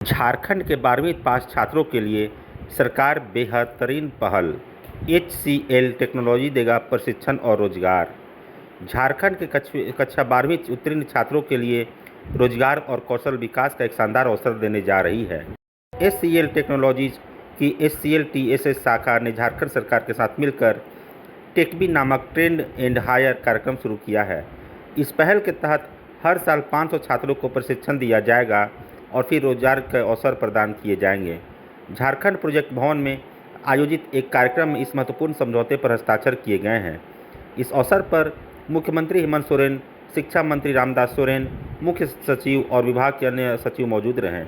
झारखंड के 12वीं पास छात्रों के लिए सरकार बेहतरीन पहल। HCL टेक्नोलॉजी देगा प्रशिक्षण और रोजगार। झारखंड के कक्षा 12वीं उत्तीर्ण छात्रों के लिए रोजगार और कौशल विकास का एक शानदार अवसर देने जा रही है। HCL टेक्नोलॉजीज की HCL TSS शाखा ने झारखंड सरकार के साथ मिलकर टेकबी नामक ट्रेंड एंड हायर कार्यक्रम शुरू किया है। इस पहल के तहत हर साल 500 छात्रों को प्रशिक्षण दिया जाएगा और फिर रोजगार के अवसर प्रदान किए जाएंगे। झारखंड प्रोजेक्ट भवन में आयोजित एक कार्यक्रम में इस महत्वपूर्ण समझौते पर हस्ताक्षर किए गए हैं। इस अवसर पर मुख्यमंत्री हेमंत सोरेन, शिक्षा मंत्री रामदास सोरेन, मुख्य सचिव और विभाग के अन्य सचिव मौजूद रहे।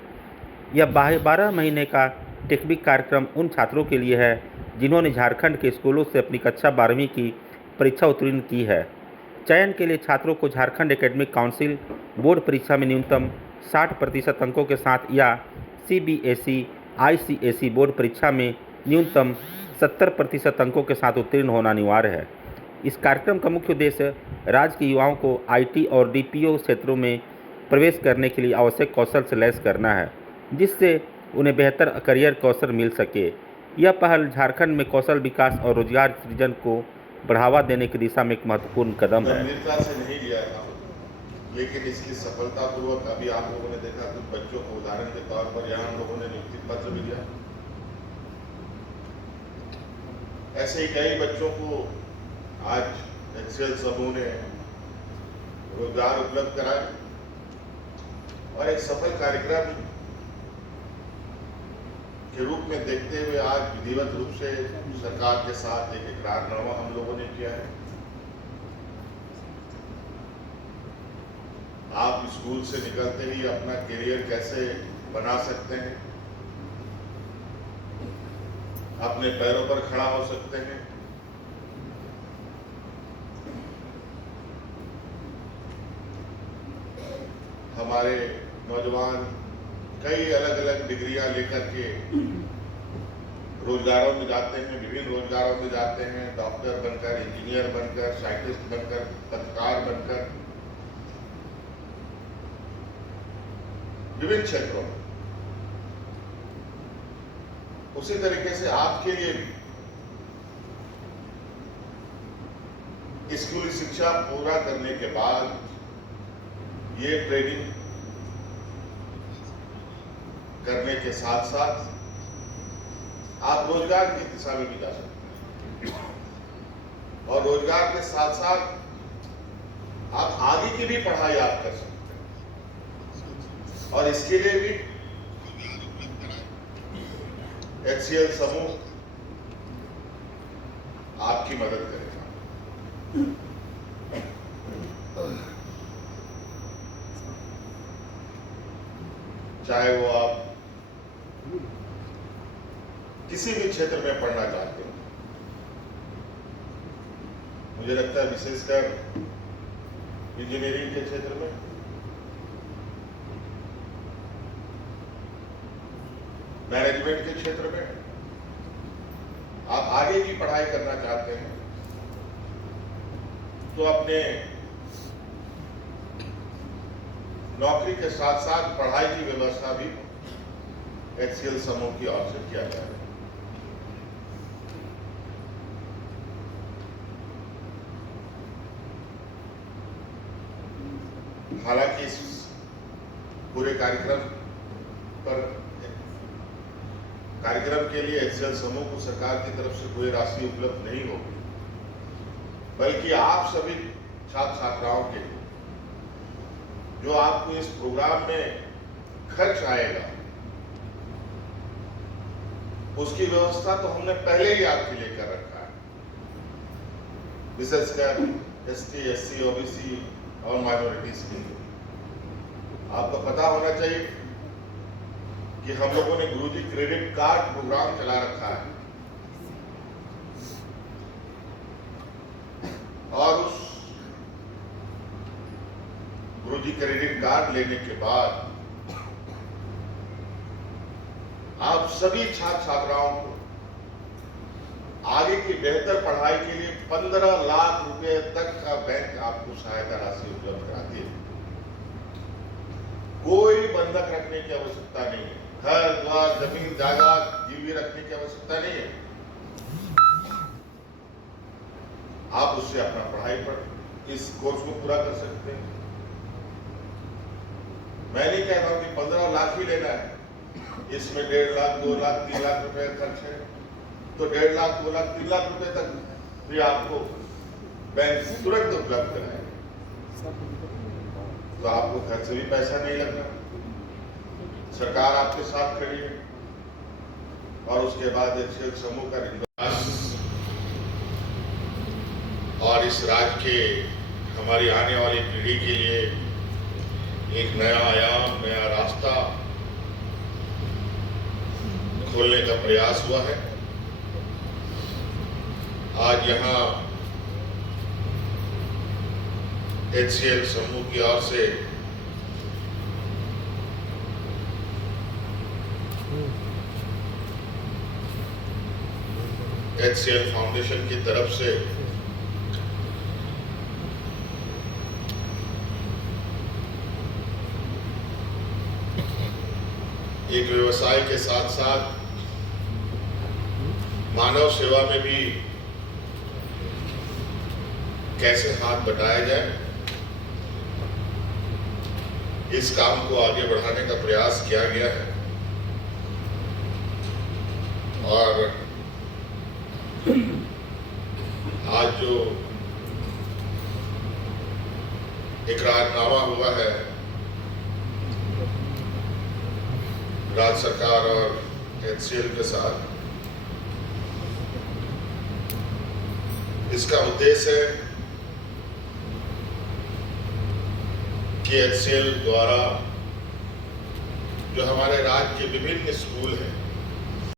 यह 12 महीने का टेकबी कार्यक्रम उन छात्रों के लिए है जिन्होंने झारखंड के स्कूलों से अपनी कक्षा 12वीं की परीक्षा उत्तीर्ण की है। चयन के लिए छात्रों को झारखंड एकेडमिक काउंसिल बोर्ड परीक्षा में न्यूनतम 60% अंकों के साथ या CBSE ICSE बोर्ड परीक्षा में न्यूनतम 70% अंकों के साथ उत्तीर्ण होना अनिवार्य है। इस कार्यक्रम का मुख्य उद्देश्य राज्य के युवाओं को IT और DPO क्षेत्रों में प्रवेश करने के लिए आवश्यक कौशल से लैस करना है, जिससे उन्हें बेहतर करियर का अवसर मिल सके। यह पहल झारखंड में कौशल विकास और रोजगार सृजन को बढ़ावा देने की दिशा में एक महत्वपूर्ण कदम है। गंभीरता से नहीं लिया था, लेकिन इसकी सफलतापूर्वक अभी आप लोगों ने देखा कुछ बच्चों को उदाहरण के तौर पर यहाँ हम लोगों ने नियुक्ति पत्र भी दिया। ऐसे ही कई बच्चों को आज HCL समूह ने रोजगार उपलब्ध कराया और एक सफल कार्यक्रम के रूप में देखते हुए आज विधिवत रूप से सरकार के साथ एक इकरारनामा हम लोगों ने किया है। आप स्कूल से निकलते ही अपना करियर कैसे बना सकते हैं, अपने पैरों पर खड़ा हो सकते हैं, हमारे नौजवान कई अलग अलग डिग्रियां लेकर के रोजगारों में जाते हैं, विभिन्न रोजगारों में जाते हैं, डॉक्टर बनकर, इंजीनियर बनकर, साइंटिस्ट बनकर, पत्रकार बनकर, विभिन्न क्षेत्रों में। उसी तरीके से आपके लिए भी स्कूली शिक्षा पूरा करने के बाद ये ट्रेनिंग करने के साथ साथ आप रोजगार की दिशा में भी जा सकते हैं और रोजगार के साथ साथ आप आगे की भी पढ़ाई आप कर सकते हैं और इसके लिए भी HCL समूह आपकी मदद करेगा। चाहे वो आप किसी भी क्षेत्र में पढ़ना चाहते हो, मुझे लगता है विशेषकर इंजीनियरिंग के क्षेत्र में, मैनेजमेंट के क्षेत्र में आप आगे की पढ़ाई करना चाहते हैं तो अपने नौकरी के साथ साथ पढ़ाई की व्यवस्था भी HCL समूह की ओर से किया जा रहा है। हालांकि इस पूरे कार्यक्रम के लिए HCL समूह को सरकार की तरफ से कोई राशि उपलब्ध नहीं होगी, बल्कि आप सभी छात्र छात्राओं के लिए जो आपको इस प्रोग्राम में खर्च आएगा उसकी व्यवस्था तो हमने पहले ही आपके लिए कर रखा है। विशेषकर ST, SC, OBC और माइनॉरिटीज के लिए आपको पता होना चाहिए कि हम लोगों ने गुरुजी क्रेडिट कार्ड प्रोग्राम चला रखा है और उस गुरुजी क्रेडिट कार्ड लेने के बाद आप सभी छात्र छात्राओं को आगे की बेहतर पढ़ाई के लिए 15 लाख रुपए तक का बैंक आपको सहायता राशि उपलब्ध कराती है। कोई बंधक रखने की आवश्यकता नहीं है, घर द्वार जमीन जायदाद गिरवी रखने की आवश्यकता नहीं है। आप उससे अपना पढ़ाई पर इस कोर्स को पूरा कर सकते हैं। मैं नहीं कह रहा हूं कि 15 लाख ही लेना है, इसमें 1.5 लाख 2 लाख 3 लाख रुपए खर्च है, तो 1.5 लाख 2 लाख 3 लाख रुपए तक भी आपको बैंक तुरंत उपलब्ध कराए, तो आपको घर से भी पैसा नहीं लगना, सरकार आपके साथ खड़ी है। और उसके बाद HCL समूह का विकास और इस राज्य के हमारी आने वाली पीढ़ी के लिए एक नया आयाम, नया रास्ता खोलने का प्रयास हुआ है। आज यहाँ HCL समूह की ओर से HCL फाउंडेशन की तरफ से एक व्यवसाय के साथ साथ मानव सेवा में भी कैसे हाथ बटाया जाए, इस काम को आगे बढ़ाने का प्रयास किया गया है। और आज जो इकरारनामा हुआ है राज्य सरकार और HCL के साथ, इसका उद्देश्य है कि HCL द्वारा जो हमारे राज्य के विभिन्न स्कूल हैं